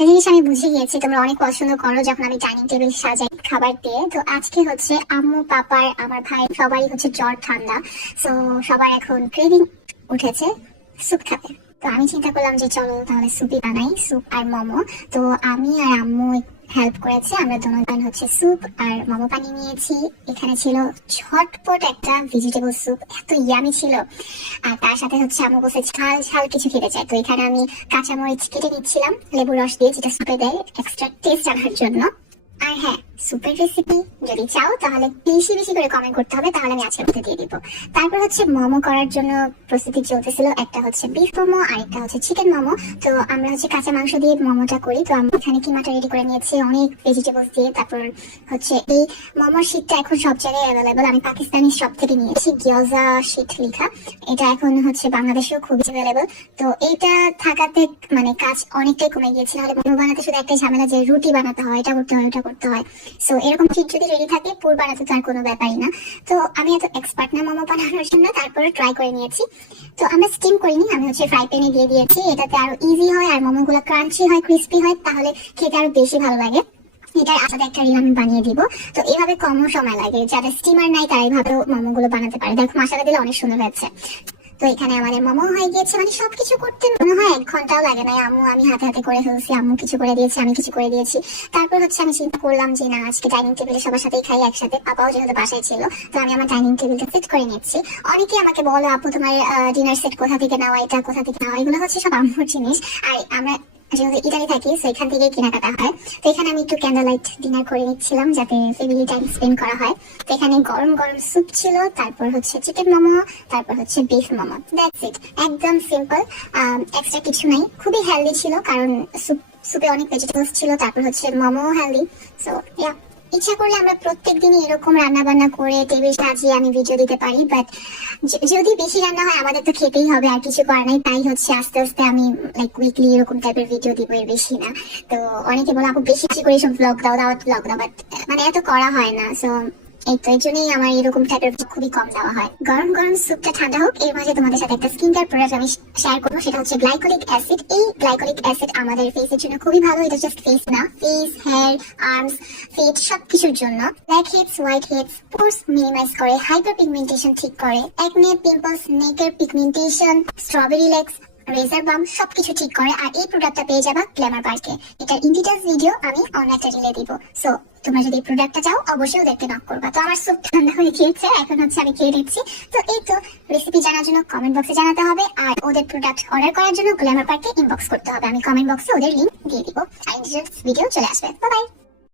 একটা জিনিস আমি বুঝে গিয়েছি, তোমরা অনেক পছন্দ করো যখন আমি ডাইনিং টেবিল সাজাই খাবার দিয়ে। তো আজকে হচ্ছে আম্মু, পাপার, আমার ভাই সবারই হচ্ছে জ্বর ঠান্ডা। তো সবার এখন ক্রেভিং উঠেছে স্যুপ খাবে। তো আমি চিন্তা করলাম যে চলো তাহলে স্যুপই বানাই, স্যুপ আর মোমো। তো আমি আর আম্মু হেল্প করেছে, আমরা দুজন হচ্ছে স্যুপ আর মোমো বানিয়ে নিয়েছি। এখানে ছিল ঝটপট একটা ভেজিটেবল স্যুপ, এত ইয়ামি ছিল। আর তার সাথে হচ্ছে আম্মু বলছে ঝাল ঝাল কিছু খেতে চাই, তো এখানে আমি কাঁচামরিচ কেটে নিচ্ছিলাম লেবু রস দিয়ে, যেটা স্যুপে দেয় এক্সট্রা টেস্ট আনার জন্য। আর হ্যাঁ, সুপের রেসিপি যদি চাও তাহলে বেশি বেশি করে কমেন্ট করতে হবে, তাহলে আমি আজকের মধ্যে দিয়ে দিব। তারপর হচ্ছে মোমো করার জন্য প্রস্তুতি চলতেছিল, একটা হচ্ছে বিফ মোমো আর একটা হচ্ছে চিকেন মোমো। তো আমরা হচ্ছে কাঁচা মাংস দিয়ে মোমোটা করি। তো আমি এখানে কিমাটা রেডি করে নিয়েছি অনেক ভেজিটেবলস দিয়ে। তারপর হচ্ছে এই মোমোর শীটটা এখন সব জায়গায় অ্যাভেলেবল, আমি পাকিস্তানি শপ থেকে নিয়েছি, গিয়োজা শীট লেখা। এটা এখন হচ্ছে বাংলাদেশেও খুবই অ্যাভেলেবল। তো এইটা থাকাতে মানে কাজ অনেকটাই কমে গিয়েছে। নাহলে মোমো বানাতে শুধু একটাই ঝামেলা যে রুটি বানাতে হয়, এটা করতে হয় ওটা করতে হয়। সো এরকম শীট যদি রেডি থাকে পুর বানাতে তো আর কোনো ব্যাপারই না। তো আমি এত এক্সপার্ট না মোমো বানানোর জন্য, তারপরে ট্রাই করে নিয়েছি। তো আমরা স্টিম করিনি, আমি হচ্ছে ফ্রাই প্যানে দিয়ে দিয়েছি, এটাতে আরো ইজি হয় আর মোমোগুলো ক্রাঞ্চি হয়, ক্রিস্পি হয়, তাহলে খেতে আরো বেশি ভালো লাগে। এটার আলাদা একটা রিল আমি বানিয়ে দিব। তো এভাবে কমও সময় লাগে, যাদের স্টিমার নাই তারা এইভাবেও মোমোগুলো বানাতে পারে। দেখো মশলা দিলে অনেক সুন্দর হয়েছে। তো এখানে আমাদের মোমো হয়ে গিয়েছে, মানে সবকিছু করতে মনে হয় 1 ঘন্টাও লাগে না। আমি হাতে হাতে করে ফেলছি, আম্মু কিছু করে দিয়েছি, আমি কিছু করে দিয়েছি। তারপর হচ্ছে আমি চিন্তা করলাম যে না, আজকে ডাইনিং টেবিলে সবার সাথেই খাই একসাথে। পাপাও যেহেতু বাসায় ছিল, তো আমি আমার ডাইনিং টেবিলটা সেট করে নিচ্ছি। অনেকেই আমাকে বলো আপু তোমার ডিনার সেট কোথা থেকে নাও, এটা কোথা থেকে নাও, এগুলো হচ্ছে সব আম্মুর জিনিস। আর আমরা যেহেতু ইটালি থাকি, সেখান থেকে কেনাকাটা হয়। তো এখানে আমি একটু ক্যান্ডেল লাইট ডিনার করে নিচ্ছিলাম, যাতে ফ্যামিলি টাইম স্পেন্ড করা হয়। তো এখানে গরম গরম স্যুপ ছিল, তারপর হচ্ছে চিকেন মোমো, তারপর হচ্ছে বিফ মোমো। দ্যাটস ইট, একদম সিম্পল, এক্সট্রা কিছু নাই। খুবই হেলদি ছিল, কারণ স্যুপে অনেক ভেজিটেবলস ছিল। তারপর হচ্ছে মোমো হেলদি। সো ইয়া, ইচ্ছা করলে আমরা প্রত্যেক দিনই এরকম রান্না বান্না করে টেবিল সাজিয়ে আমি ভিডিও দিতে পারি, বাট যদি বেশি রান্না হয় আমাদের তো খেতেই হবে, আর কিছু করার নাই। তাই হচ্ছে আস্তে আস্তে আমি লাইক উইকলি এরকম টাইপের ভিডিও দিব, এর বেশি না। তো অনেকে বলে আপু বেশি বেশি করে সব ব্লগ দাও, দাওয়াত ব্লগ দাও, বাট মানে এত করা হয় না। সো এই তো এই জন্যই আমার এরকম টাইপের খুবই কম দেওয়া হয়। গরম গরম স্যুপটা ঠান্ডা হোক, এর মাঝে তোমাদের সাথে একটা স্কিন কেয়ার প্রোডাক্ট আমি শেয়ার করবো, সেটা হচ্ছে গ্লাইকোলিক অ্যাসিড। এই গ্লাইকোলিক অ্যাসিড আমাদের ফেসের জন্য খুবই ভালো। এটা জাস্ট ফেস না, ফেস, হেয়ার, আর্মস, ফিট সবকিছুর জন্য। ব্ল্যাক হেডস, হোয়াইট হেডস, পোর্স মিনিমাইজ করে, হাইপার পিগমেন্টেশন ঠিক করে, একনে, পিম্পলস, নেকের পিগমেন্টেশন, স্ট্রবেরি লেগস, রেজার বাম সবকিছু ঠিক করে। আর এই প্রোডাক্টটা পেয়ে যাবা গ্ল্যামার পার্কে। এটার ইন ডিটেইলস ভিডিও আমি অন্য একটা রিলে দিব। সো তোমরা যদি এই প্রোডাক্টটা চাও অবশ্যই ওদেরকে নক করবা। তো আমার স্যুপ ঠান্ডা হয়ে গিয়েছে, এখন হচ্ছে আমি খেয়ে নিচ্ছি। তো এই তো, রেসিপি জানার জন্য কমেন্ট বক্সে জানাতে হবে, আর ওদের প্রোডাক্ট অর্ডার করার জন্য গ্ল্যামার পার্কে ইনবক্স করতে হবে। আমি কমেন্ট বক্সে ওদের লিংক দিয়ে দিব, আর ইন ডিটেইলস ভিডিও চলে আসবে। Bye bye.